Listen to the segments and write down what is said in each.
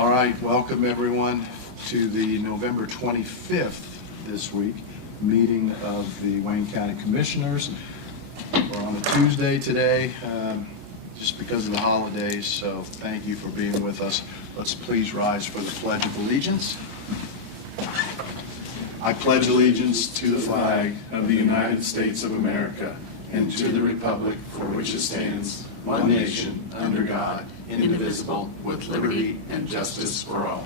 All right, welcome everyone to the November 25th this week meeting of the Wayne County Commissioners. We're on a Tuesday today, just because of the holidays, so thank you for being with us. Let's please rise for the Pledge of Allegiance. I pledge allegiance to the flag of the United States of America and to the republic for which it stands, one nation, under God, indivisible, with liberty and justice for all.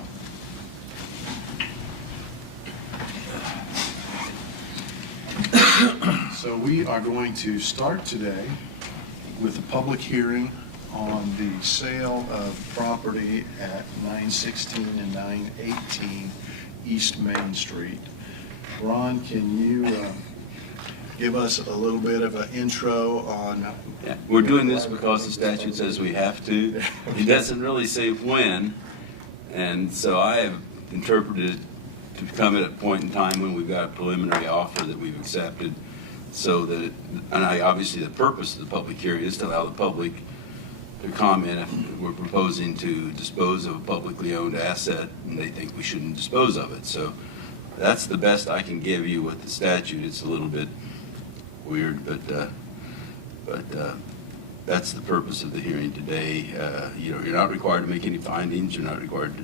So we are going to start today with a public hearing on the sale of property at 916 and 918 East Main Street. Ron, can you give us a little bit of an intro on... Yeah, we're doing this because the statute says we have to. It doesn't really say when, and so I have interpreted it to come at a point in time when we've got a preliminary offer that we've accepted, so that, obviously the purpose of the public hearing is to allow the public to comment if we're proposing to dispose of a publicly owned asset and they think we shouldn't dispose of it. So that's the best I can give you with the statute. It's a little bit weird, but that's the purpose of the hearing today. You're not required to make any findings. You're not required to.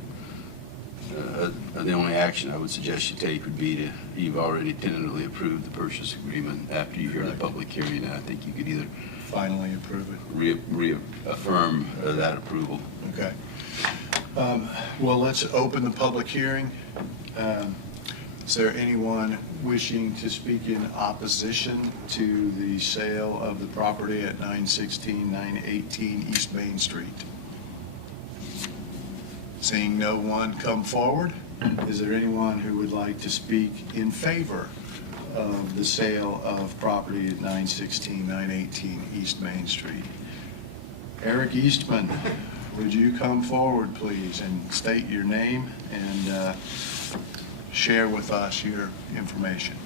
The only action I would suggest you take would be to, you've already tentatively approved the purchase agreement after you hear the public hearing, and I think you could either finally approve it. Reaffirm that approval. Okay. Well, let's open the public hearing. Is there anyone wishing to speak in opposition to the sale of the property at 916, 918 East Main Street? Seeing no one come forward, is there anyone who would like to speak in favor of the sale of property at 916, 918 East Main Street? Eric Eastman, would you come forward, please, and state your name and share with us your information?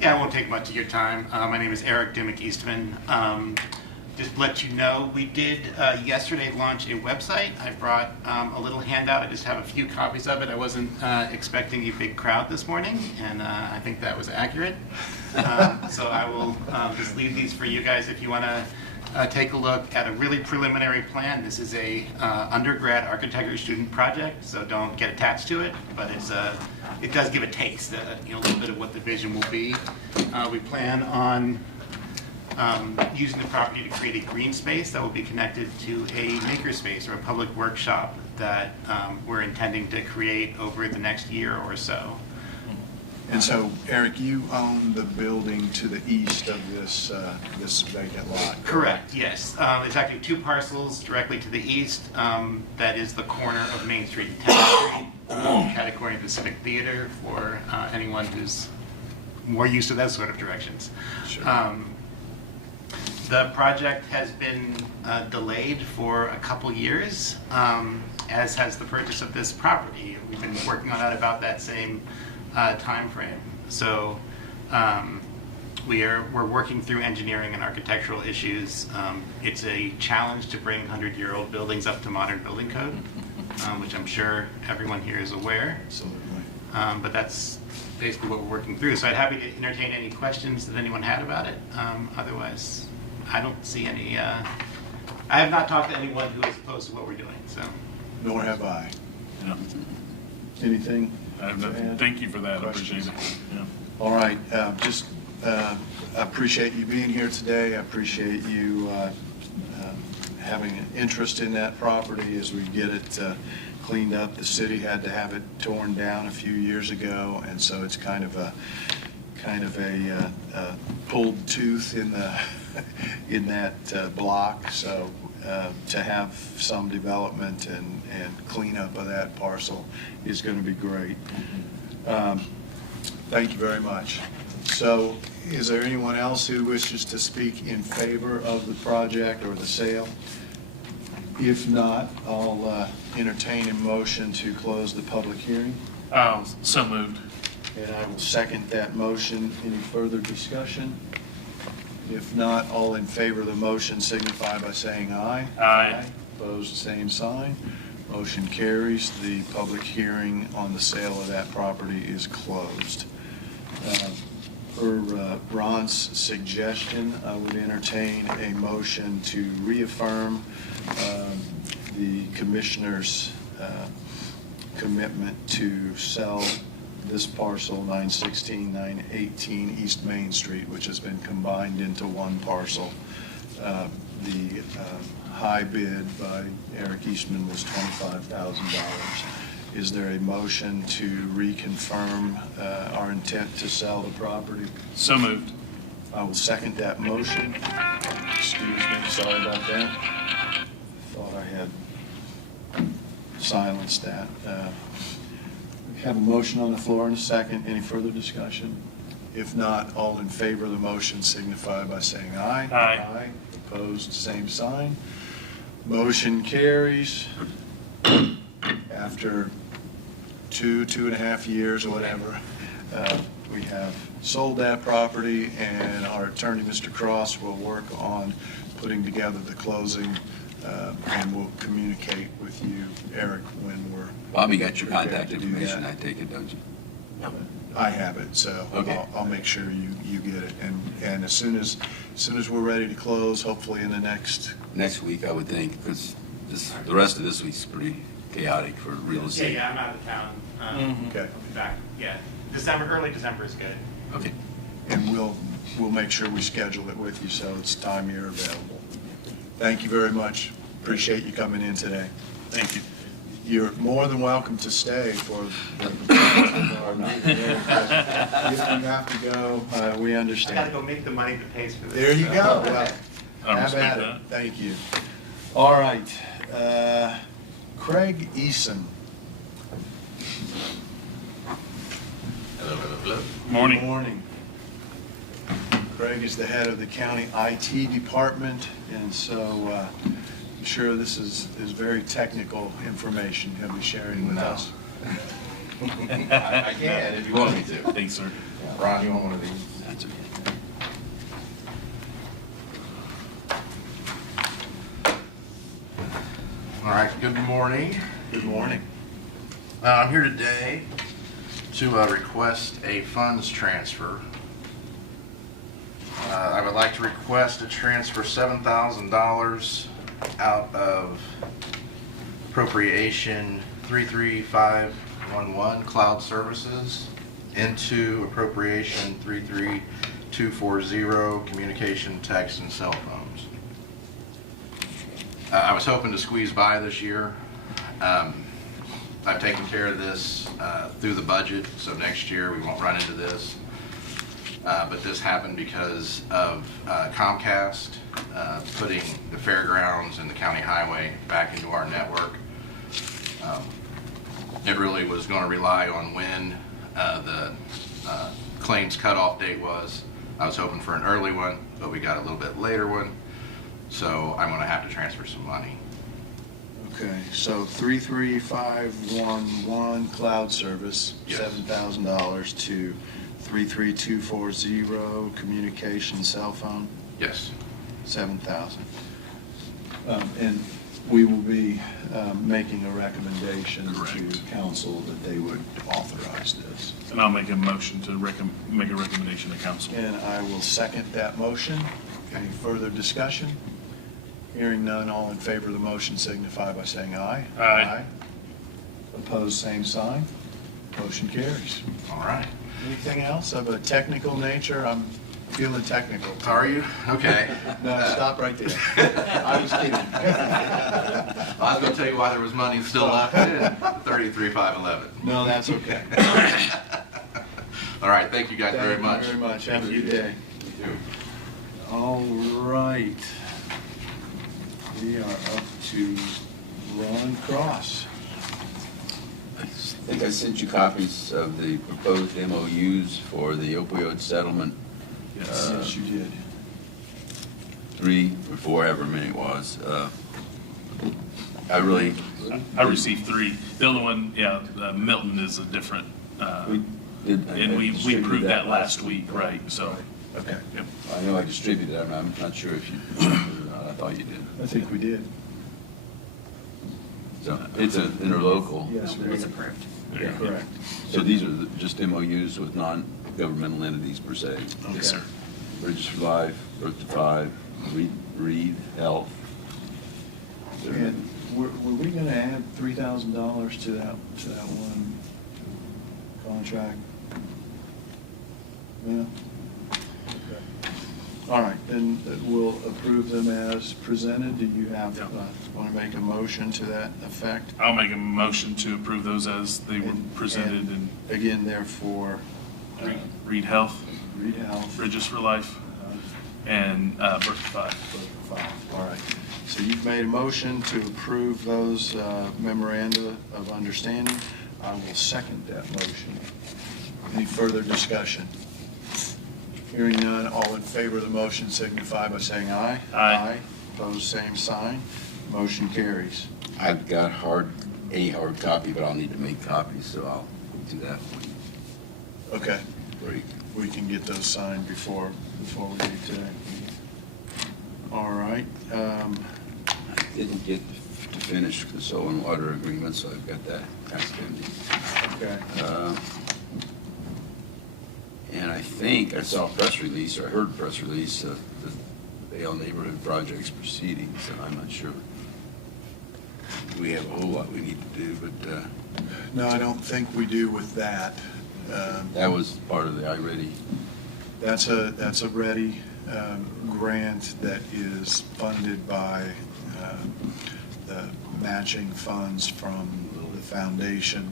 Yeah, it won't take much of your time. My name is Eric Eastman. Just to let you know, we did yesterday launch a website. I brought a little handout. I just have a few copies of it. I wasn't expecting a big crowd this morning, and I think that was accurate. So I will just leave these for you guys if you want to take a look at a really preliminary plan. This is a undergrad architecture student project, so don't get attached to it, but it does give a taste, a little bit of what the vision will be. We plan on using the property to create a green space that will be connected to a makerspace or a public workshop that we're intending to create over the next year or so. And so, Eric, you own the building to the east of this vacant lot? Correct, yes. It's actually two parcels directly to the east. That is the corner of Main Street and 10th Street, category of the Civic Theater for anyone who's more used to that sort of directions. Sure. The project has been delayed for a couple years, as has the purchase of this property. We've been working on it about that same time frame. So we're working through engineering and architectural issues. It's a challenge to bring 100-year-old buildings up to modern building code, which I'm sure everyone here is aware. Absolutely. But that's basically what we're working through. So I'd happy to entertain any questions that anyone had about it. Otherwise, I don't see any. I have not talked to anyone who is opposed to what we're doing. So. Nor have I. Yeah. Anything? I have nothing. Thank you for that. Questions? I appreciate it. Yeah. All right. I appreciate you being here today. I appreciate you having an interest in that property as we get it cleaned up. The city had to have it torn down a few years ago, and so it's kind of a pulled tooth in the in that block. So to have some development and cleanup of that parcel is going to be great. Thank you very much. So is there anyone else who wishes to speak in favor of the project or the sale? If not, I'll entertain a motion to close the public hearing. So moved. And I will second that motion. Any further discussion? If not, all in favor of the motion signify by saying aye. Aye. Opposed, same sign. Motion carries. The public hearing on the sale of that property is closed. Per Ron's suggestion, I would entertain a motion to reaffirm the commissioner's commitment to sell this parcel, 916, 918 East Main Street, which has been combined into one parcel. The high bid by Eric Eastman was $25,000. Is there a motion to reconfirm our intent to sell the property? So moved. I will second that motion. Excuse me, sorry about that. Thought I had silenced that. We have a motion on the floor and a second. Any further discussion? If not, all in favor of the motion signify by saying aye. Aye. Opposed, same sign. Motion carries. After 2.5 years or whatever, we have sold that property, and our attorney, Mr. Cross, will work on putting together the closing, and we'll communicate with you, Eric, when we're... Bobby got your prepared contact to do information, that. I take it, don't you? I have it, so Okay. I'll make sure you get it. And as soon as we're ready to close, hopefully in the next... Next week, I would think, because the rest of this week's pretty chaotic for real estate. Yeah, I'm out of town. Okay. I'll be back. Yeah, early December is good. Okay. And we'll make sure we schedule it with you so it's time you're available. Thank you very much. Appreciate you coming in today. Thank you. You're more than welcome to stay for the if you have to go, we I understand. gotta go make the money that pays for this. There you go. Well, I have respect at it. that. Thank you. All right. Craig Eason. Hello. Morning. Good morning. Craig is the head of the county IT department, and so I'm sure this is very technical information he'll be sharing with us. I can if you want me to. Thanks, sir. Ron, you want one of these? That's okay. All right, good morning. Good morning. I'm here today to request a funds transfer. I would like to request to transfer $7,000 out of appropriation 33511 Cloud Services into appropriation 33240 Communication, Text, and Cell Phones. I was hoping to squeeze by this year. I've taken care of this through the budget, so next year we won't run into this. But this happened because of Comcast putting the fairgrounds and the county highway back into our network. It really was going to rely on when the claims cutoff date was. I was hoping for an early one, but we got a little bit later one. So I'm going to have to transfer some money. Okay, so 33511 Cloud Service, Yes. $7,000 to 33240 Communication Cell Phone, Yes. $7,000. And we will be making a recommendation Correct. to council that they would authorize this. And I'll make a motion to make a recommendation to council. And I will second that motion. Any further discussion? Hearing none, all in favor of the motion signify by saying aye. Aye. Opposed, same sign. Motion carries. All right. Anything else of a technical nature? I'm feeling technical. Are you? Okay. No, stop right there. I was kidding. I was going to tell you why there was money still left in 33511. No, that's okay. All right. Thank you guys very much. Thank you very much. Have a Thank good you. day. You too. All right. We are up to Ron Cross. I think I sent you copies of the proposed MOUs for the opioid settlement, Yes. Yes, you did. 3 or 4, however many it was. I received 3. The other one, Milton is a different, and we distributed approved that last week, right? So, Okay. yep. I know I distributed it. I'm not sure if you did or not. I thought you did. I think we did. So it's an interlocal. Yes, It's approved. There you go. correct. So these are just MOUs with non-governmental entities per se. Yes, sir. Bridges for Life, Birth to Five, Reed Health. And were we gonna add $3,000 to that one contract? Yeah. Okay. All right, then we'll approve them as presented. Do you have, Yeah. want to make a motion to that effect? I'll make a motion to approve those as they were presented and Again, therefore, Reed Health, Reed Health. Bridges for Life, and Birth to Five. All right. So you've made a motion to approve those memoranda of understanding. I will second that motion. Any further discussion? Hearing none, all in favor of the motion signify by saying aye. Aye. Opposed, same sign. Motion carries. I've got a hard copy, but I'll need to make copies, so I'll do that for you. Okay, Great. we can get those signed before we leave today. All right. I didn't get to finish the soil and water agreement, so I've got that pending. Okay. And I think I saw a press release, or I heard a press release of the Vale Neighborhood Project's proceeding, so I'm not sure. We have a whole lot we need to do, but No, I don't think we do with that. that was part of the iReady. That's a READY grant that is funded by the matching funds from the foundation.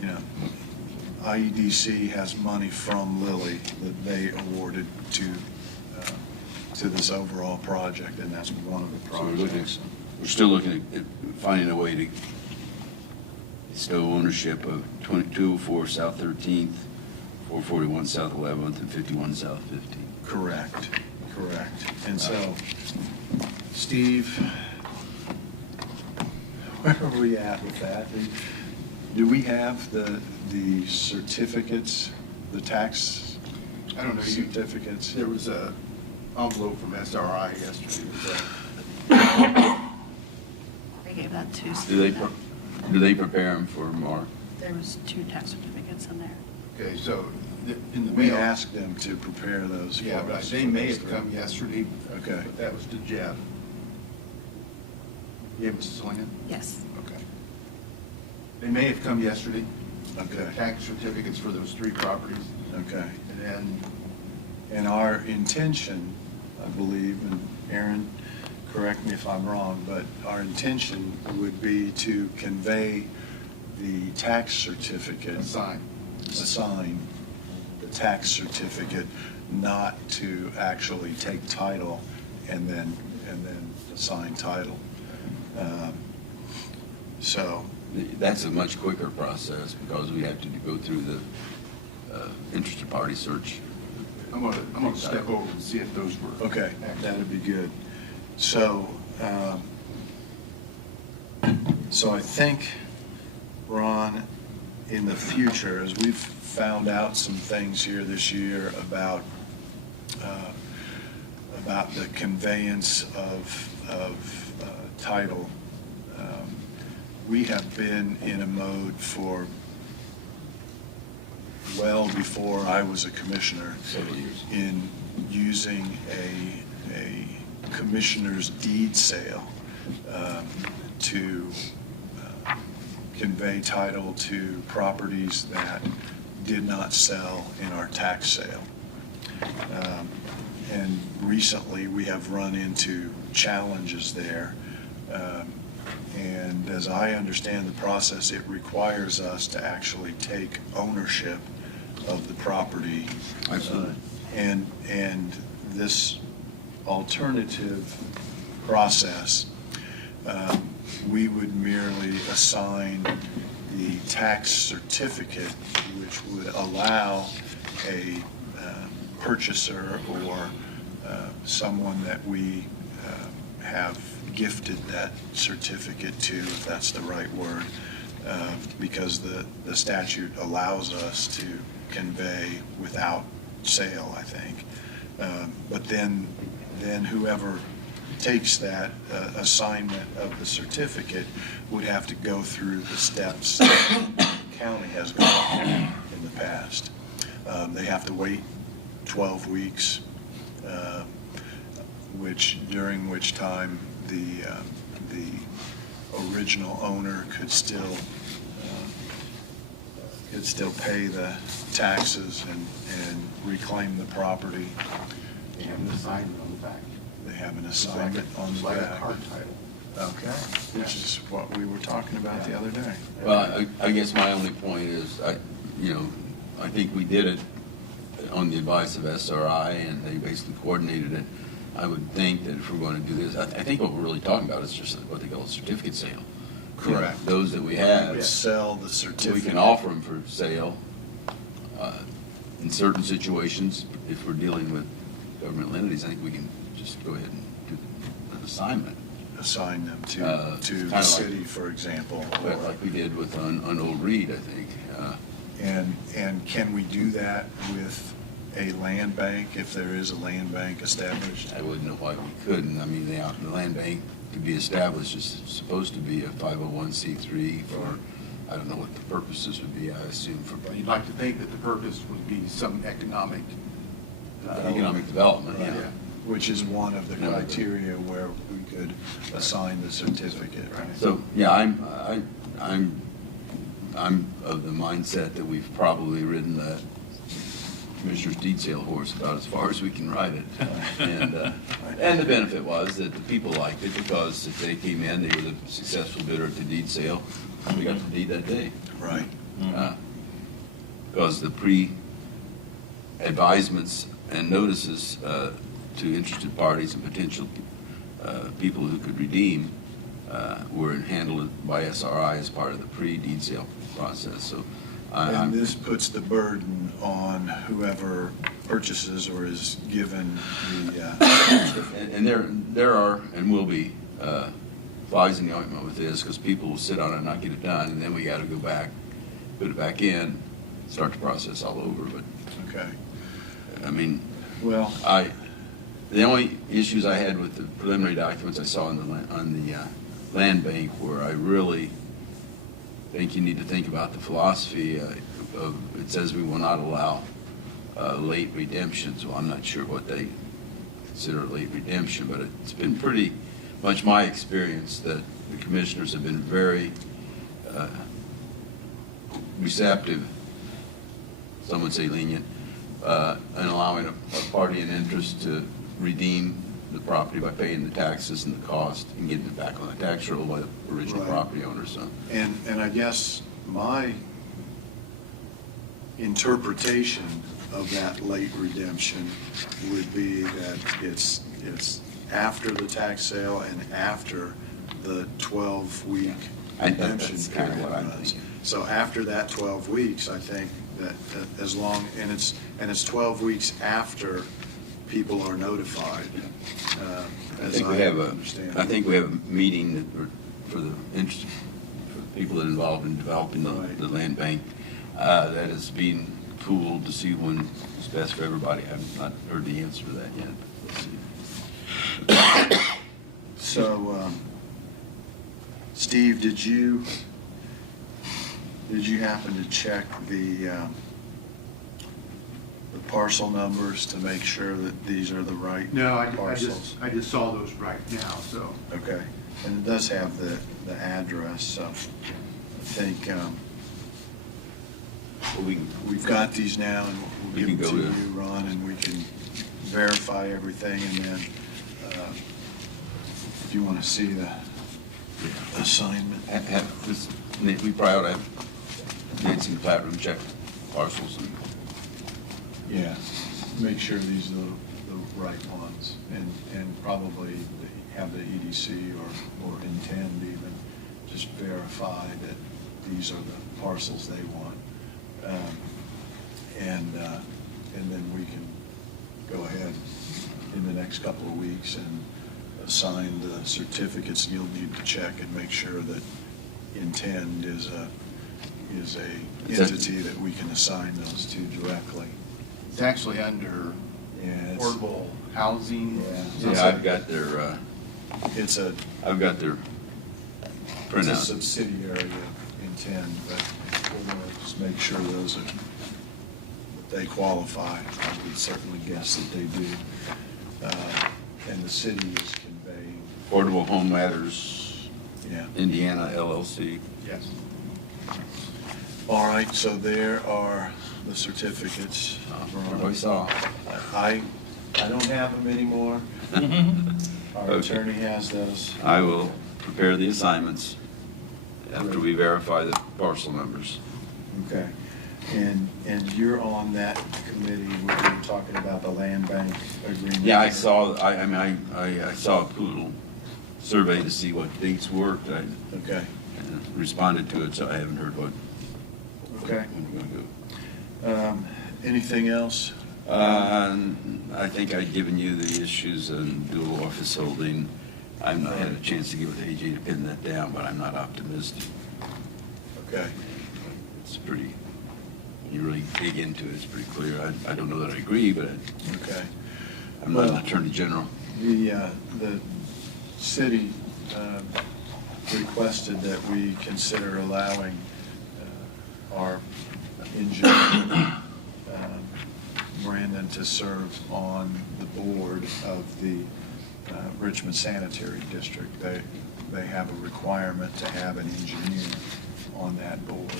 You know, IEDC has money from Lilly that they awarded to this overall project, and that's one of the So we're looking- projects. We're still looking at finding a way to bestow ownership of 2204 South 13th, 441 South 11th, and 51 South 15th. Correct. And so, Steve, where are we at with that? Do we have the certificates, the tax I don't know, certificates? there was a envelope from SRI yesterday. They gave that to Do Steve. they prepare them for Mark? There was 2 tax certificates in there. Okay, so in the We mail. asked them to prepare those for Yeah, but us. they may have come yesterday. Okay. But that was to Jeff. You able to sign it? Yes. Okay. They may have come yesterday. Okay. Tax certificates for those 3 properties. Okay. And then, And our intention, I believe, and Aaron, correct me if I'm wrong, but our intention would be to convey the tax certificate. assign. Assign the tax certificate, not to actually take title and then assign title. So, That's a much quicker process because we have to go through the interested party search. I'm gonna step over and see if those were. okay, that'd be good. So, so I think, Ron, in the future, as we've found out some things here this year about the conveyance of title, we have been in a mode for well before I was a commissioner Several years. in using a commissioner's deed sale to convey title to properties that did not sell in our tax sale. And recently, we have run into challenges there. And as I understand the process, it requires us to actually take ownership of the property. Absolutely. And this alternative process, we would merely assign the tax certificate, which would allow a purchaser or someone that we have gifted that certificate to, if that's the right word, because the statute allows us to convey without sale, I think. But then whoever takes that assignment of the certificate would have to go through the steps that the county has gone through in the past. They have to wait 12 weeks, during which time the original owner could still pay the taxes and reclaim the property. They have an assignment on the back. They have an assignment on It's the like a back. card title. Okay, which is what we were talking about the other day. Well, I guess my only point is, I think we did it on the advice of SRI, and they basically coordinated it. I would think that if we're going to do this, I think what we're really talking about is just what they call a certificate sale. You know, Correct. those that we have, Sell the we certificate. can offer them for sale in certain situations. If we're dealing with governmental entities, I think we can just go ahead and do an assignment. Assign them to kinda the like- city, for example. But like we did with on Old Reed, I think. And can we do that with a land bank, if there is a land bank established? I wouldn't know why we couldn't. I mean, the land bank to be established is supposed to be a 501c3 for, I don't know what the purposes would be, I assume for But you'd like to think that the purpose would be some economic. economic development, yeah. Yeah. Which is one of the criteria where we could assign the certificate. So, yeah, I'm of the mindset that we've probably ridden the commissioner's deed sale horse about as far as we can ride it. And the benefit was that the people liked it because if they came in, they were the successful bidder at the deed sale, we got the deed that day. Right. Because the pre-advisements and notices to interested parties and potential people who could redeem were handled by SRI as part of the pre-deed sale process. So And this puts the burden on whoever purchases or is given the, and there are and will be flies in the ointment with this, because people will sit on it and not get it done, and then we got to go back, put it back in, start the process all over. But okay. I mean, Well, the only issues I had with the preliminary documents I saw on the land bank were, I really think you need to think about the philosophy of, it says we will not allow late redemptions. Well, I'm not sure what they consider late redemption, but it's been pretty much my experience that the commissioners have been very receptive, some would say lenient, in allowing a party in interest to redeem the property by paying the taxes and the cost and getting it back on the tax roll by the original Right. property owner. So, and I guess my interpretation of that late redemption would be that it's after the tax sale and after the 12-week I think redemption that's kind of period what I'm runs. thinking. So after that 12 weeks, I think that as long, and it's 12 weeks after people are notified, as I understand. I think we have a meeting that for the interest, for people that are involved in developing Right. the land bank, that is being pooled to see when it's best for everybody. I've not heard the answer to that yet, but let's see. So, Steve, did you happen to check the parcel numbers to make sure that these are the right No, I parcels? just saw those right now, so. Okay, and it does have the address, so I think Well, we can, we've got these now, and we'll We give them can to go you, to- Ron, and we can verify everything, and then if you want to see the assignment. we probably ought to have Nancy in the plat room check parcels and Yeah, make sure these are the right ones, and probably have the EDC or intend even, just verify that these are the parcels they want. And then we can go ahead in the next couple of weeks and assign the certificates. You'll need to check and make sure that intend is a entity that we can assign those to directly. It's actually under Yeah, it's- affordable housing. Yeah. So it's yeah, I've got their It's a their It's a printout. subsidiary of Inten, but we're going to just make sure those are, that they qualify. I would certainly guess that they do. And the city is conveying, Affordable Home Matters, yeah. Indiana LLC. Yes. All right, so there are the certificates. Everybody saw. I don't have them anymore. Our Okay. attorney has those. I will prepare the assignments after we verify the parcel numbers. Okay. And you're on that committee where you were talking about the land bank agreement? Yeah, I saw, I saw a little survey to see what dates worked. I Okay, responded to it, so I haven't heard what. okay. when we're gonna go. Anything else? I think I'd given you the issues on dual office holding. I've not had a chance to get with AG to pin that down, but I'm not optimistic. Okay. It's pretty, when you really dig into it, it's pretty clear. I don't know that I agree, but Okay. I'm not an Well, attorney general. The city requested that we consider allowing our engineer, Brandon, to serve on the board of the Richmond Sanitary District. They have a requirement to have an engineer on that board.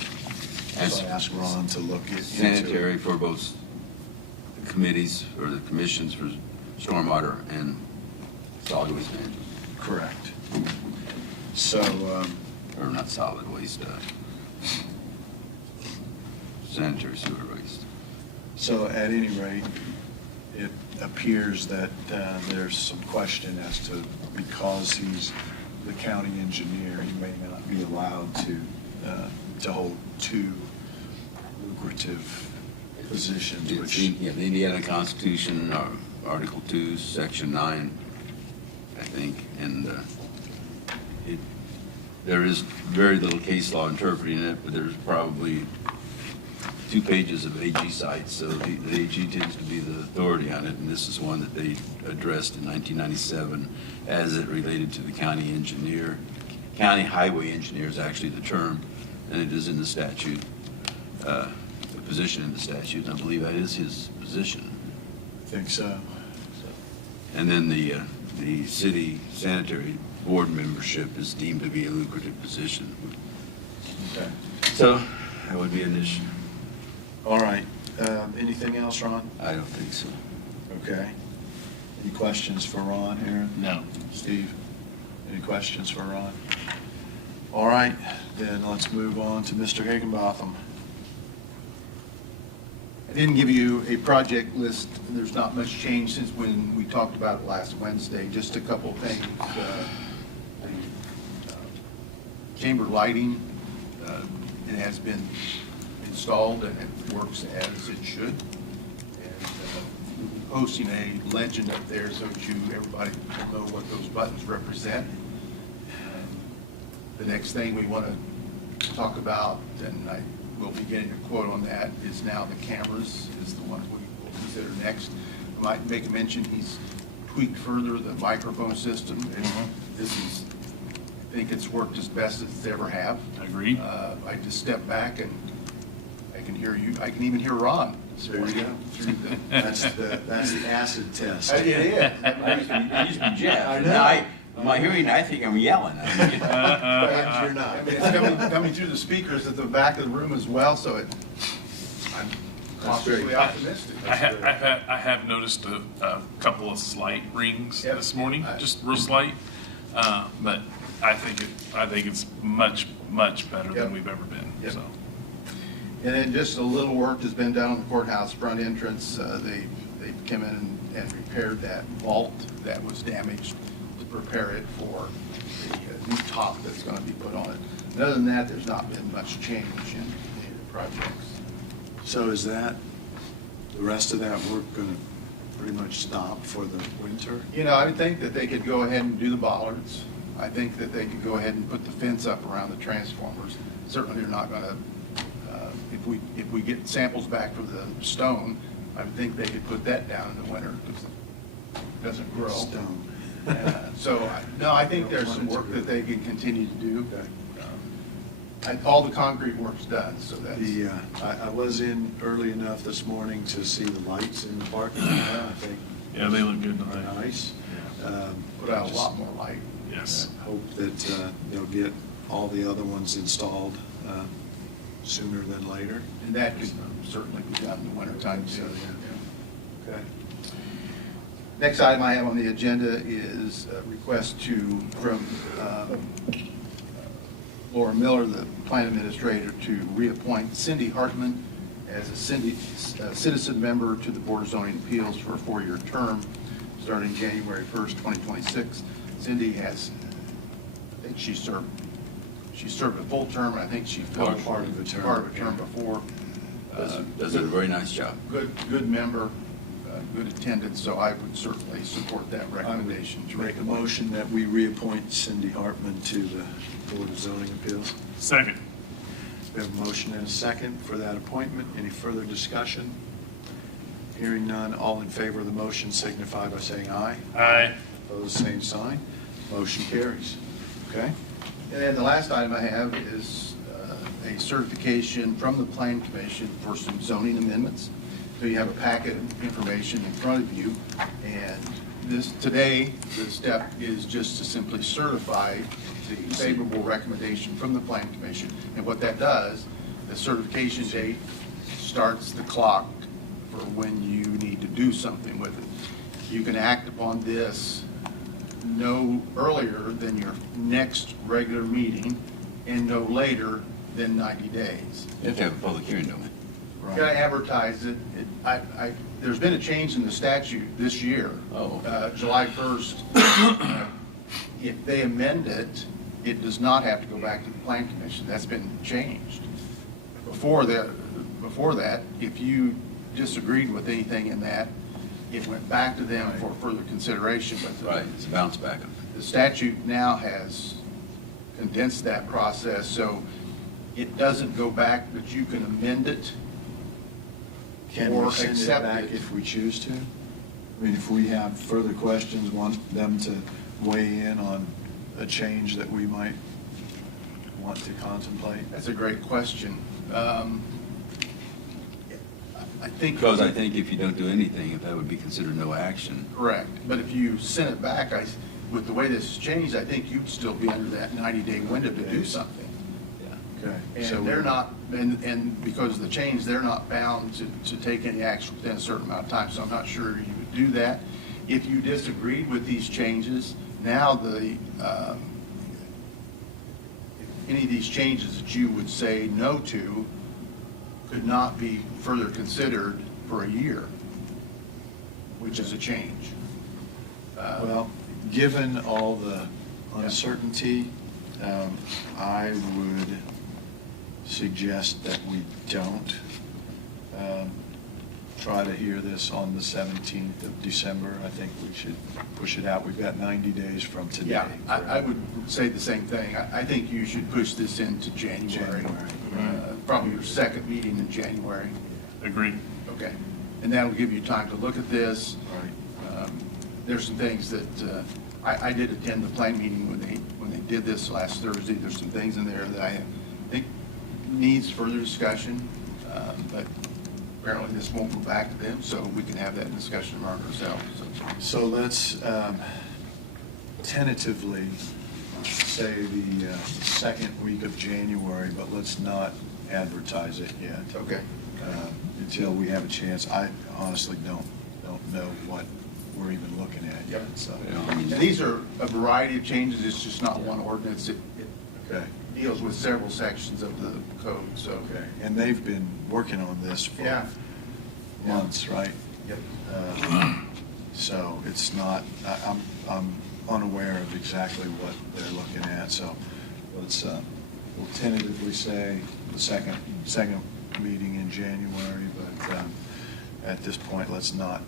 So I asked Ron to look into it. Sanitary for both the committees or the commissions for stormwater and solid waste management, Correct. So, or not solid waste, sanitary sewer waste. so at any rate, it appears that there's some question as to, because he's the county engineer, he may not be allowed to hold two lucrative positions, It's which, the Indiana Constitution, Article 2, Section 9, I think, and there is very little case law interpreting it, but there's probably 2 pages of AG sites, so the AG tends to be the authority on it, and this is one that they addressed in 1997 as it related to the county engineer. County highway engineer is actually the term, and it is in the statute, the position in the statute, and I believe that is his position. I think so. And then the city sanitary board membership is deemed to be a lucrative position. Okay. So that would be an issue. All right. Anything else, Ron? I don't think so. Okay. Any questions for Ron, Aaron? No. Steve? Any questions for Ron? All right, then let's move on to Mr. Higginbotham. I didn't give you a project list. There's not much change since when we talked about it last Wednesday. Just a couple things. The chamber lighting, it has been installed and it works as it should. And posting a legend up there so that everybody will know what those buttons represent. The next thing we want to talk about, and I will be getting a quote on that, is now the cameras is the one we will consider next. I might make a mention, he's tweaked further the microphone system, and this is, I think it's worked as best as it's ever have. I agree. I just step back and I can hear you, I can even hear Ron. There you go. That's the acid test. It is. It used to be Jeff. I know. Now my hearing, I think I'm yelling. But you're not. I mean, it's coming through the speakers at the back of the room as well, so I'm cautiously optimistic. I have noticed a couple of slight rings Yep. this morning, just real slight, but I think it's much better Yep. than we've ever been. Yep. So And then just a little work has been done on the courthouse front entrance. They come in and repaired that vault that was damaged to prepare it for the new top that's going to be put on it. And other than that, there's not been much change in the projects. So is that, the rest of that work going to pretty much stop for the winter? You know, I would think that they could go ahead and do the bollards. I think that they could go ahead and put the fence up around the transformers. Certainly they're not going to, if we get samples back for the stone, I would think they could put that down in the winter because it doesn't grow. Stone. No, I think there's some work that they can continue to do. All the concrete work's done, so that's. I was in early enough this morning to see the lights in the parking lot. I think Yeah, they look good are tonight. nice. Put out a lot more light. Yes. Hope that they'll get all the other ones installed sooner than later. And that could certainly be done in the wintertime too. Okay. Next item I have on the agenda is a request from Laura Miller, the plant administrator, to reappoint Cindy Hartman as a citizen member to the Board of Zoning Appeals for a 4-year term starting January 1st, 2026. Cindy has, I think she served a full term, and I think she filled Part of a term. part of a term before. Does a very nice job. Good member, good attendance, so I would certainly support that I recommendation. would make a motion that we reappoint Cindy Hartman to the Board of Zoning Appeals. Second. We have a motion and a second for that appointment. Any further discussion? Hearing none, all in favor of the motion signify by saying aye. Aye. Opposed, same sign. Motion carries. Okay? And then the last item I have is a certification from the Plan Commission for some zoning amendments. So you have a packet of information in front of you, and today, the step is just to simply certify the favorable recommendation from the Plan Commission. And what that does, the certification date starts the clock for when you need to do something with it. You can act upon this no earlier than your next regular meeting and no later than 90 days. You have to have a public hearing, don't we? You gotta advertise it. There's been a change in the statute this year. Oh. July 1st. If they amend it, it does not have to go back to the Plan Commission. That's been changed. Before that, if you disagreed with anything in that, it went back to them for further consideration. But Right, it's a bounce back. the statute now has condensed that process, so it doesn't go back, but you can amend it. Can Or we send it accept back it. if we choose to? I mean, if we have further questions, want them to weigh in on a change that we might want to contemplate? That's a great question. I think. Because I think if you don't do anything, if that would be considered no action. Correct, but if you sent it back, with the way this has changed, I think you'd still be under that 90-day window to do something. Okay. So And they're not, and because of the change, they're not bound to take any action within a certain amount of time, so I'm not sure you would do that. If you disagreed with these changes, now if any of these changes that you would say no to could not be further considered for a year, which is a change. Well, given all the uncertainty, I would suggest that we don't try to hear this on the 17th of December. I think we should push it out. We've got 90 days from today. Yeah, I would say the same thing. I think you should push this into January. Probably your second meeting in January. Agreed. Okay. And that'll give you time to look at this. Right. There's some things that, I did attend the plan meeting when they did this last Thursday. There's some things in there that I think needs further discussion, but apparently this won't go back to them, so we can have that discussion among ourselves. So let's tentatively say the second week of January, but let's not advertise it yet. Okay. Until we have a chance. I honestly don't know what we're even looking at yet, Yep. so. And these are a variety of changes. It's just not one ordinance. It Okay, deals with several sections of the code, so. okay. And they've been working on this for Yeah. months, right? Yep. So it's not, I'm unaware of exactly what they're looking at, so let's, we'll tentatively say the second meeting in January, but at this point, let's not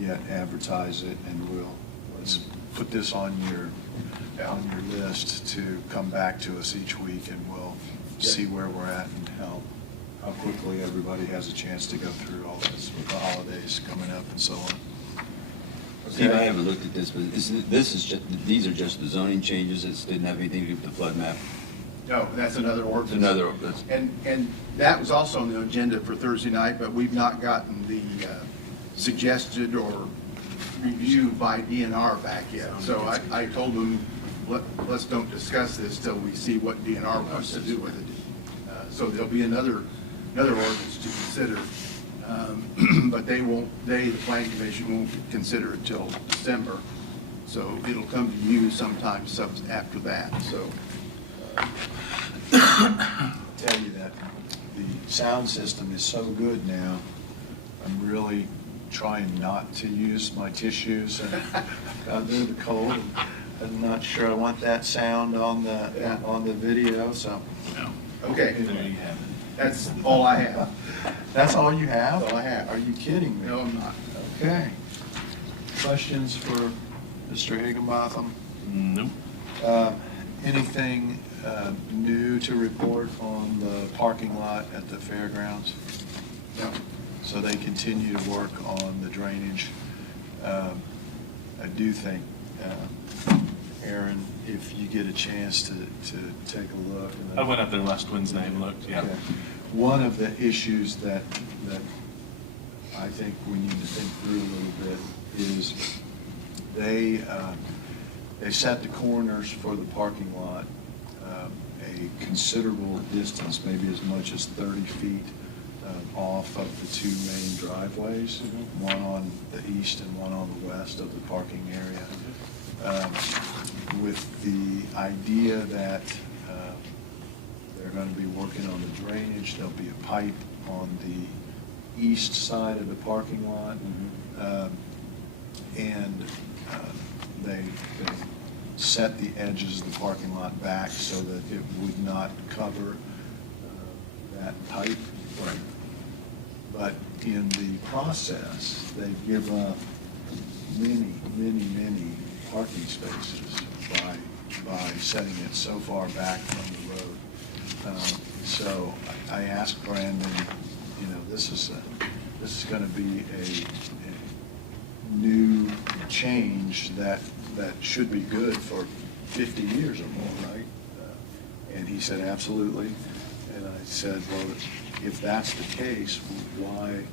yet advertise it, and let's put this on your list to come back to us each week, and we'll see where we're at and how quickly everybody has a chance to go through all this with the holidays coming up and so on. Steve, I haven't looked at this, but these are just the zoning changes. It didn't have anything to do with the flood map. No, that's another ordinance. It's another, And that was also on the agenda for Thursday night, but we've not gotten the suggested or reviewed by DNR back yet. So I told them, let's don't discuss this till we see what DNR wants to do with it. So there'll be another ordinance to consider. But the planning commission won't consider it till December. So it'll come to you sometime after that, so. Tell you that the sound system is so good now, I'm really trying not to use my tissues under the cold. I'm not sure I want that sound on the video, so. No. Okay, There you have it. that's all I have. That's all you have? That's all I have. Are you kidding me? No, I'm not. Okay. Questions for Mr. Higginbotham? Nope. Anything new to report on the parking lot at the fairgrounds? No. So they continue to work on the drainage. I do think, Aaron, if you get a chance to take a look. I went out there last Wednesday and looked, yeah. Okay. One of the issues that I think we need to think through a little bit is they set the corners for the parking lot a considerable distance, maybe as much as 30 feet off of the two main driveways, one on the east and one on the west of the parking area, with the idea that they're going to be working on the drainage. There'll be a pipe on the east side of the parking lot, and they set the edges of the parking lot back so that it would not cover that pipe. Right. But in the process, they give up many parking spaces by setting it so far back from the road. So I asked Brandon, this is going to be a new change that should be good for 50 years or more, right? And he said, absolutely. And I said, well, if that's the case, why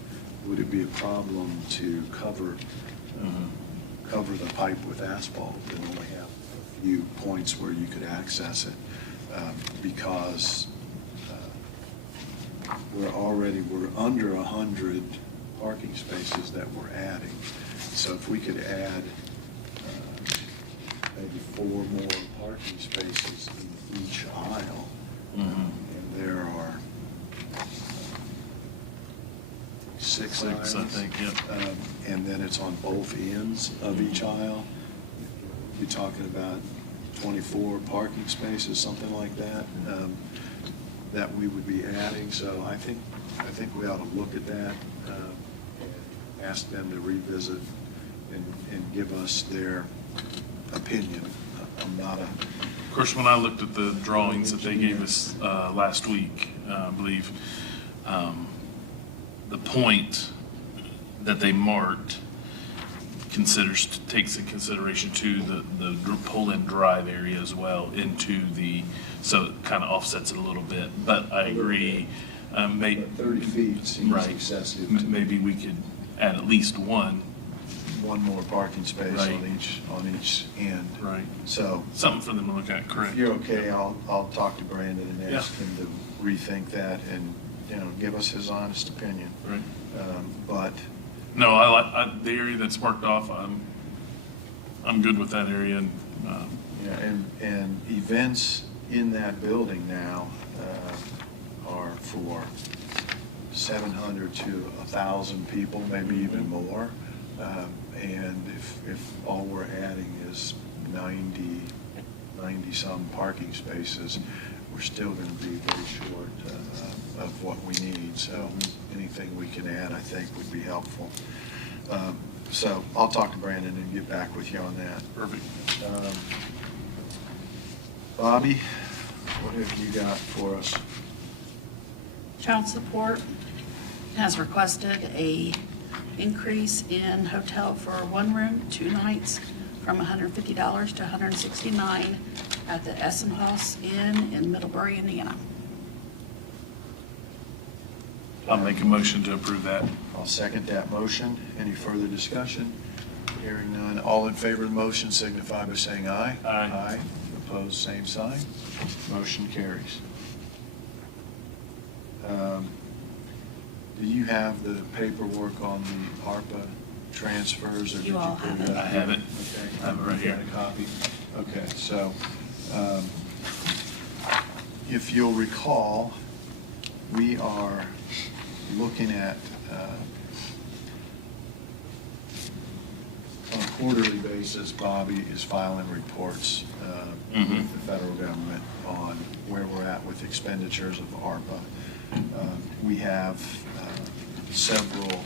would it be a problem to cover the pipe with asphalt and only have a few points where you could access it? Because we're under 100 parking spaces that we're adding. So if we could add maybe 4 more parking spaces in each aisle, and there are 6 aisles, I think, yeah. and then it's on both ends of each aisle. You're talking about 24 parking spaces, something like that, that we would be adding. So I think we ought to look at that and ask them to revisit and give us their opinion. I'm not a... Of course, when I looked at the drawings that they gave us last week, I believe, the point that they marked takes in consideration to the pull-in drive area as well so it kind of offsets it a little bit. But I agree, maybe 30 feet seems right. excessive. Maybe we could add at least one more parking space Right. on each end. Right. So Something for them to look at, correct? if you're okay, I'll talk to Brandon and ask Yeah. him to rethink that and give us his honest opinion. Right. But No, I like the area that's marked off. I'm good with that area, and and events in that building now are for 700 to 1,000 people, maybe even more. And if all we're adding is 90 some parking spaces, we're still going to be very short of what we need. So anything we can add, I think, would be helpful. So I'll talk to Brandon and get back with you on that. perfect. Bobby, what have you got for us? Child Support has requested a increase in hotel for 1 room, 2 nights, from $150 to $169 at the Essenhaus Inn in Middlebury, Indiana. I'll make a motion to approve that. I'll second that motion. Any further discussion? Hearing none. All in favor of the motion signify by saying aye. Aye. Opposed, same sign. Motion carries. Do you have the paperwork on the ARPA transfers? Or did You all pull have it. up? I have it. Okay. I have it right here. You got a copy? Okay, so if you'll recall, we are looking at on a quarterly basis, Bobby is filing reports with the federal government on where we're at with expenditures of ARPA. We have several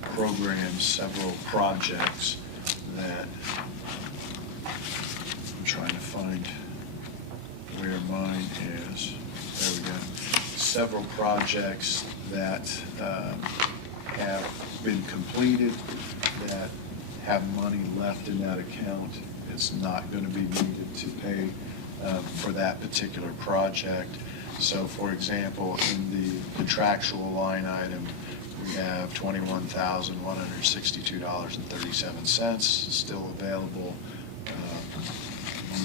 programs, several projects that I'm trying to find where mine is. There we go. Several projects that have been completed, that have money left in that account. It's not going to be needed to pay for that particular project. So for example, in the contractual line item, we have $21,162.37 still available.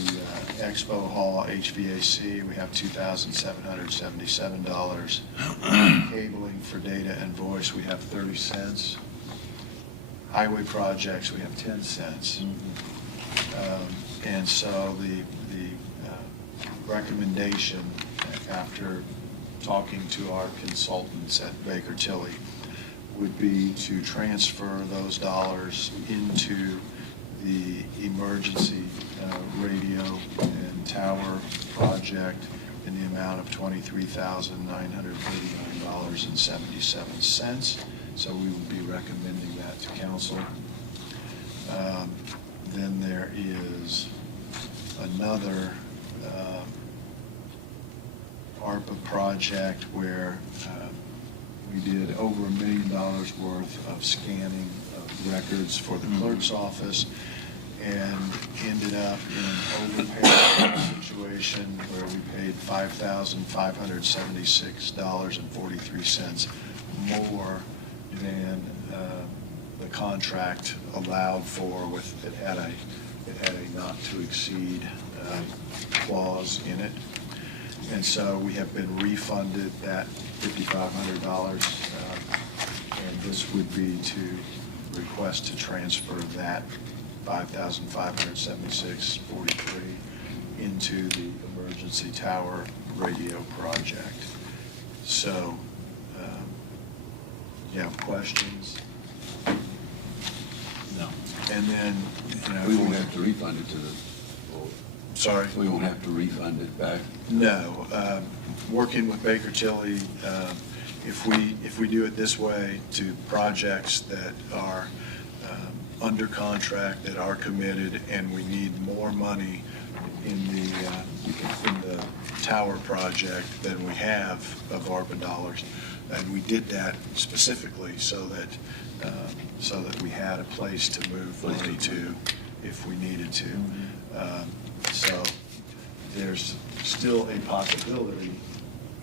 The Expo Hall HVAC, we have $2,777. Cabling for data and voice, we have 30 cents. Highway projects, we have 10 cents. And so the recommendation, after talking to our consultants at Baker Tilly, would be to transfer those dollars into the emergency radio and tower project in the amount of $23,939.77. So we would be recommending that to council. Then there is another ARPA project where we did over $1 million worth of scanning of records for the clerk's office, and ended up in an overpayment situation where we paid $5,576.43 more than the contract allowed for. With it had a not to exceed clause in it, and so we have been refunded that $5,500, and this would be to request to transfer that $5,576.43 into the emergency tower radio project. So, you have questions? No. And then, We won't have to refund it to the, sorry? we won't have to refund it back. No. Working with Baker Tilly, if we do it this way to projects that are under contract, that are committed, and we need more money in the tower project than we have of ARPA dollars, and we did that specifically so that we had a place to move money to if we needed to. So there's still a possibility,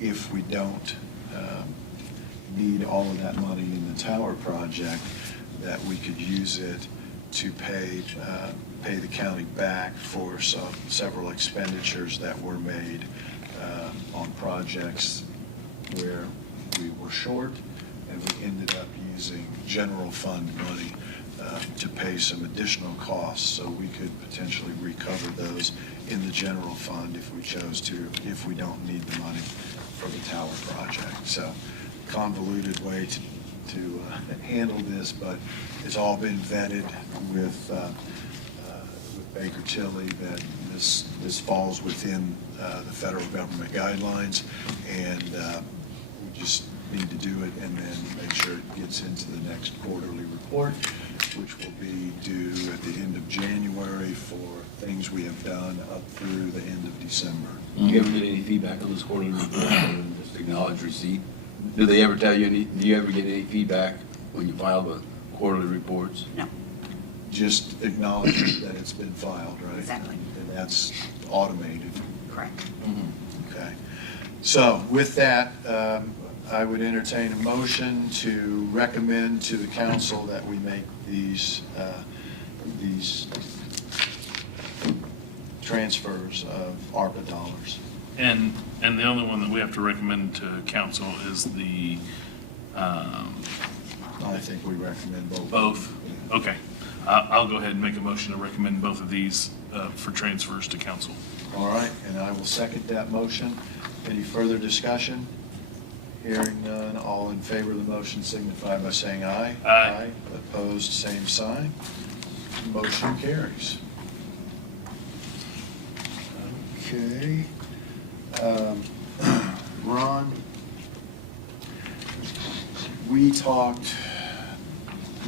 if we don't need all of that money in the tower project, that we could use it to pay the county back for several expenditures that were made on projects where we were short, and we ended up using general fund money to pay some additional costs, so we could potentially recover those in the general fund if we chose to, if we don't need the money for the tower project. So convoluted way to handle this, but it's all been vetted with Baker Tilly that this falls within the federal government guidelines, and we just need to do it and then make sure it gets into the next quarterly report, which will be due at the end of January for things we have done up through the end of December. Do you ever get any feedback on this quarterly report, or just acknowledge receipt? Do they ever tell you do you ever get any feedback when you file quarterly reports? No, Just acknowledging that it's been filed, right? Exactly. And that's automated. correct. Okay. So with that, I would entertain a motion to recommend to the council that we make these transfers of ARPA dollars. And the only one that we have to recommend to council is the, I think we recommend both. both. Okay. I'll go ahead and make a motion to recommend both of these for transfers to council. All right, and I will second that motion. Any further discussion? Hearing none, all in favor of the motion signify by saying aye. Aye. Opposed, same sign. Motion carries. Okay. Ron, we talked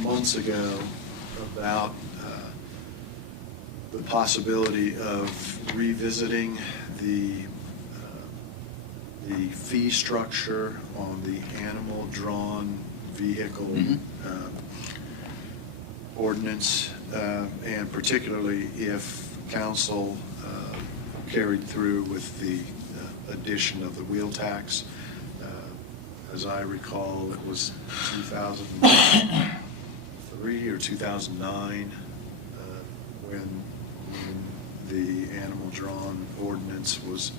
months ago about the possibility of revisiting the fee structure on the animal-drawn vehicle ordinance, and particularly if council carried through with the addition of the wheel tax. As I recall, it was 2003 or 2009 when the animal-drawn ordinance was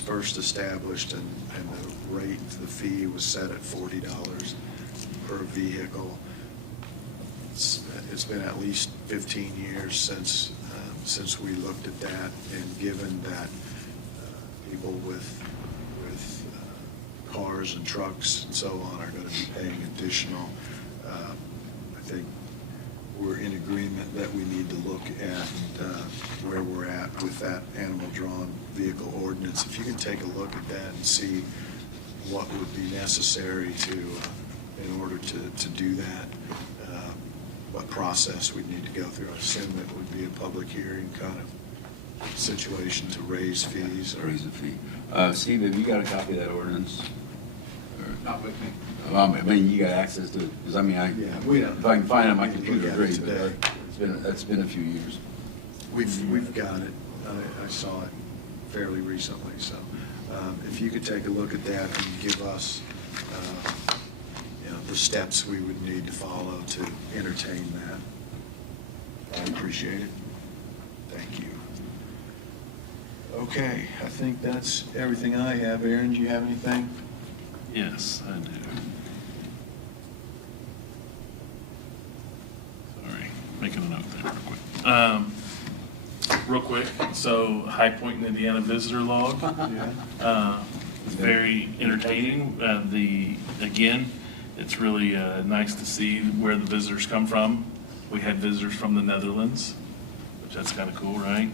first established, and the rate, the fee was set at $40 per vehicle. It's been at least 15 years since we looked at that, and given that people with cars and trucks and so on are going to be paying additional, I think we're in agreement that we need to look at where we're at with that animal-drawn vehicle ordinance. If you can take a look at that and see what would be necessary in order to do that, what process we'd need to go through. I assume it would be a public hearing kind of situation to raise fees. Or raise the fee? Steve, have you got a copy of that ordinance? Not with me. I mean, you got access to it, because I mean, Yeah, we don't. if I can find it on my We can computer, look at great, it today. but it's been a few years. We've got it. I saw it fairly recently, so if you could take a look at that and give us the steps we would need to follow to entertain that, I'd appreciate it. Thank you. Okay, I think that's everything I have. Aaron, do you have anything? Yes, I do. Sorry, making a note there real quick. So High Point in Indiana visitor log, very entertaining. Again, it's really nice to see where the visitors come from. We had visitors from the Netherlands, which that's kind of cool, right?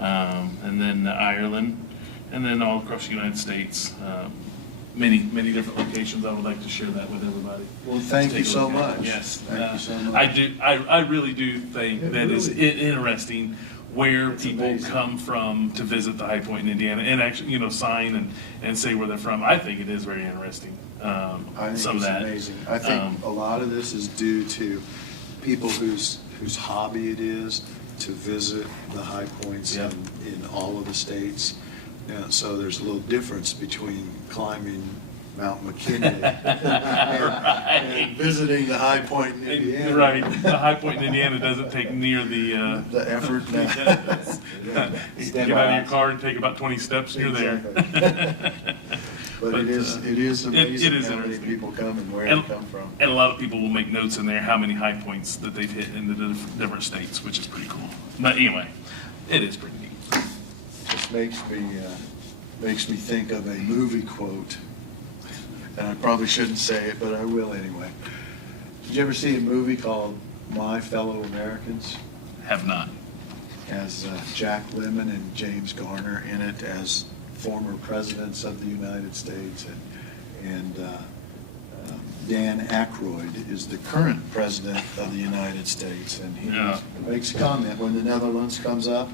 And then Ireland, and then all across the United States. Many different locations. I would like to share that with everybody. Well, thank you so much. Yes, Thank you so much. I do. I really do think It that really is interesting where It's people amazing. come from to visit the High Point in Indiana, and actually, sign and say where they're from. I think it is very interesting. I think Some it's of that. amazing. I think a lot of this is due to people whose hobby it is to visit the high points Yep. in all of the states. And so there's a little difference between climbing Mount McKinley and visiting the high point in Indiana. Right. The High Point in Indiana doesn't take near the. The effort. Get out of your car and take about 20 steps, and you're there. But it is it amazing is how many interesting. people come and where And- they come from. And a lot of people will make notes in there how many high points that they've hit in the different states, which is pretty cool. But anyway, it is pretty neat. Just makes me think of a movie quote, and I probably shouldn't say it, but I will anyway. Did you ever see a movie called My Fellow Americans? Have not. Has Jack Lemmon and James Garner in it as former presidents of the United States, and Dan Aykroyd is the current president of the United States, and he Yeah. makes a comment when the Netherlands comes up.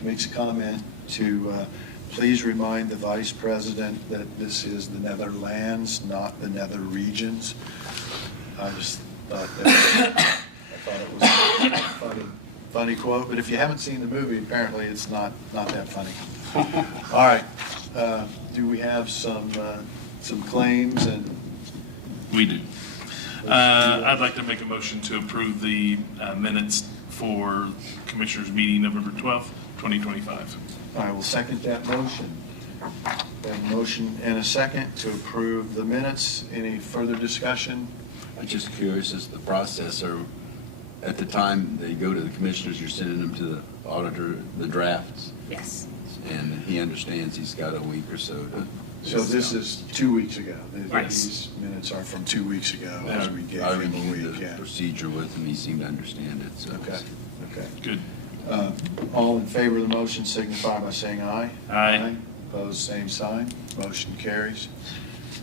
He makes a comment to please remind the vice president that this is the Netherlands, not the Nether regions. I just thought it was a funny quote, but if you haven't seen the movie, apparently it's not that funny. All right, do we have some claims and? We do. I'd like to make a motion to approve the minutes for Commissioners meeting November 12th, 2025. I will second that motion. We have a motion and a second to approve the minutes. Any further discussion? I'm just curious as to the process, or at the time they go to the commissioners, you're sending them to the auditor, the drafts, Yes. and he understands he's got a week or so to. So this is 2 weeks ago. Right. These minutes are from 2 weeks ago, as we gave I him a reviewed week, the yeah. procedure with him, he seemed to understand it, so. Okay. Good. All in favor of the motion signify by saying aye. Aye. Opposed, same sign. Motion carries.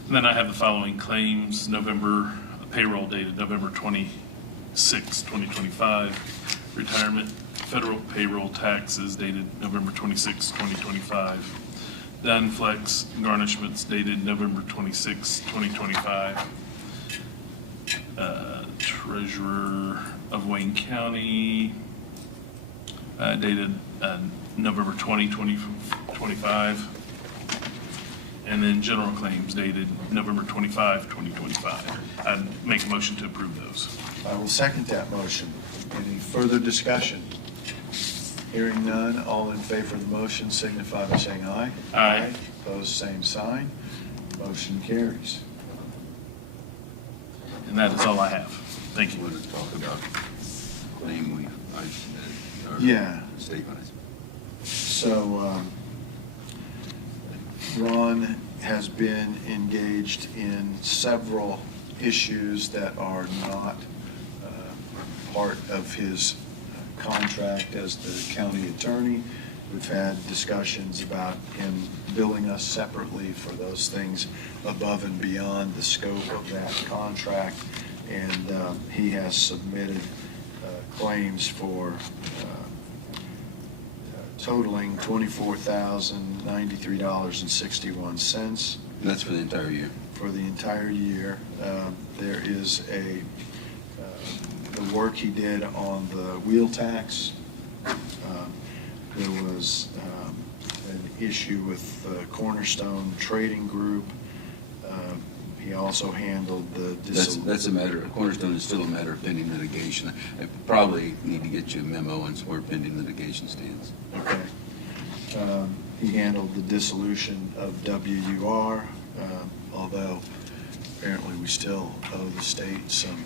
And then I have the following claims: November payroll dated November 26, 2025. Retirement federal payroll taxes dated November 26, 2025. Dunflex garnishments dated November 26, 2025. Treasurer of Wayne County dated November 20, 2025. And then general claims dated November 25, 2025. I'd make a motion to approve those. I will second that motion. Any further discussion? Hearing none, all in favor of the motion signify by saying aye. Aye. Opposed, same sign. Motion carries. And that is all I have. Thank You you. want to talk about claim I submitted, or Yeah. statement I submitted? So Ron has been engaged in several issues that are not part of his contract as the county attorney. We've had discussions about him billing us separately for those things above and beyond the scope of that contract. And he has submitted claims for totaling $24,093.61. That's for the entire year. For the entire year. There is the work he did on the wheel tax. There was an issue with Cornerstone Trading Group. He also handled the That's a matter, Cornerstone is still a matter of pending litigation. I probably need to get you a memo on where pending litigation stands. Okay. He handled the dissolution of WUR, although apparently we still owe the state some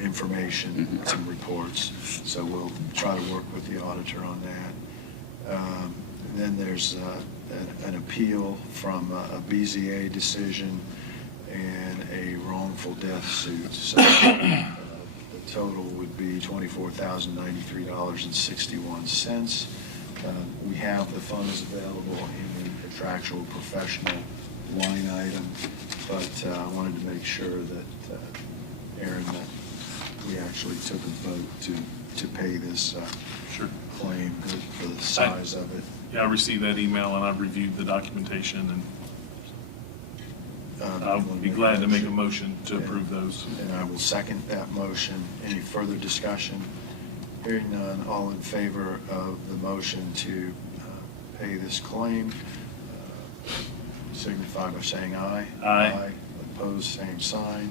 information, some reports. So we'll try to work with the auditor on that. Then there's an appeal from a BZA decision and a wrongful death suit. So the total would be $24,093.61. We have the funds available in the contractual professional line item, but I wanted to make sure that, Aaron, that we actually took a vote to pay this Sure. claim for the size of it. Yeah, I received that email and I've reviewed the documentation, and I'll be glad to make a motion to approve those. And I will second that motion. Any further discussion? Hearing none, all in favor of the motion to pay this claim, signify by saying aye. Aye. Opposed, same sign.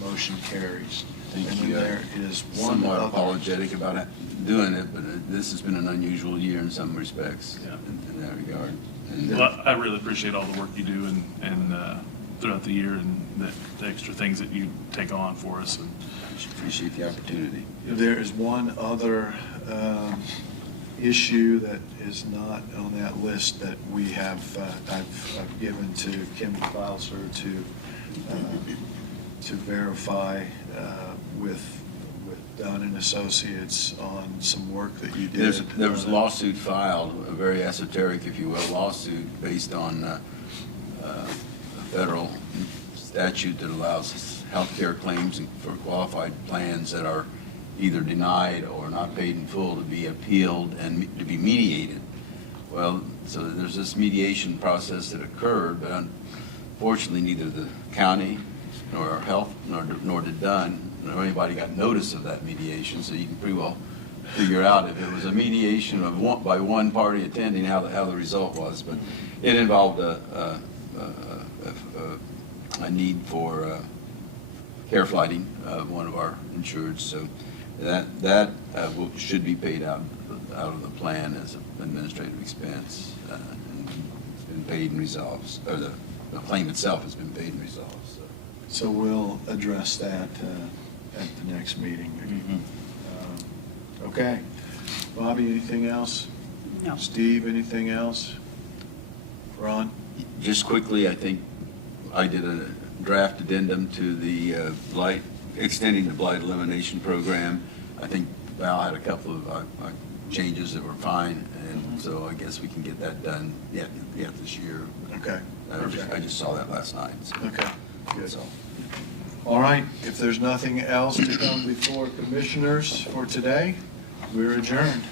Motion carries. Thank And you. then there is one Somewhat other. apologetic about doing it, but this has been an unusual year in some respects Yeah. in that regard. And, Well, I really appreciate all the work you do and throughout the year, and the extra things that you take on for us. And appreciate the opportunity. There is one other issue that is not on that list that we have, I've given to Kim Fileser to verify with Dunn and Associates on some work that you did. There was a lawsuit filed, a very esoteric, if you will, lawsuit based on a federal statute that allows health care claims for qualified plans that are either denied or not paid in full to be appealed and to be mediated. Well, so there's this mediation process that occurred, but Fortunately, neither the county nor our health nor did Dunn nor anybody got notice of that mediation, so you can pretty well figure out if it was a mediation by one party attending how the result was. But it involved a need for care flighting of one of our insureds, so that should be paid out of the plan as an administrative expense, and been paid and resolved, or the claim itself has been paid and resolved. So we'll address that at the next meeting. Okay. Bobby, anything else? No. Steve, anything else? Ron? Just quickly, I think I did a draft addendum to the extending the blight elimination program. I think Val had a couple of changes that were fine, and so I guess we can get that done yet this year. Okay. I just saw that last night. So. Okay, good. So. All right, if there's nothing else to come before commissioners for today, we're adjourned.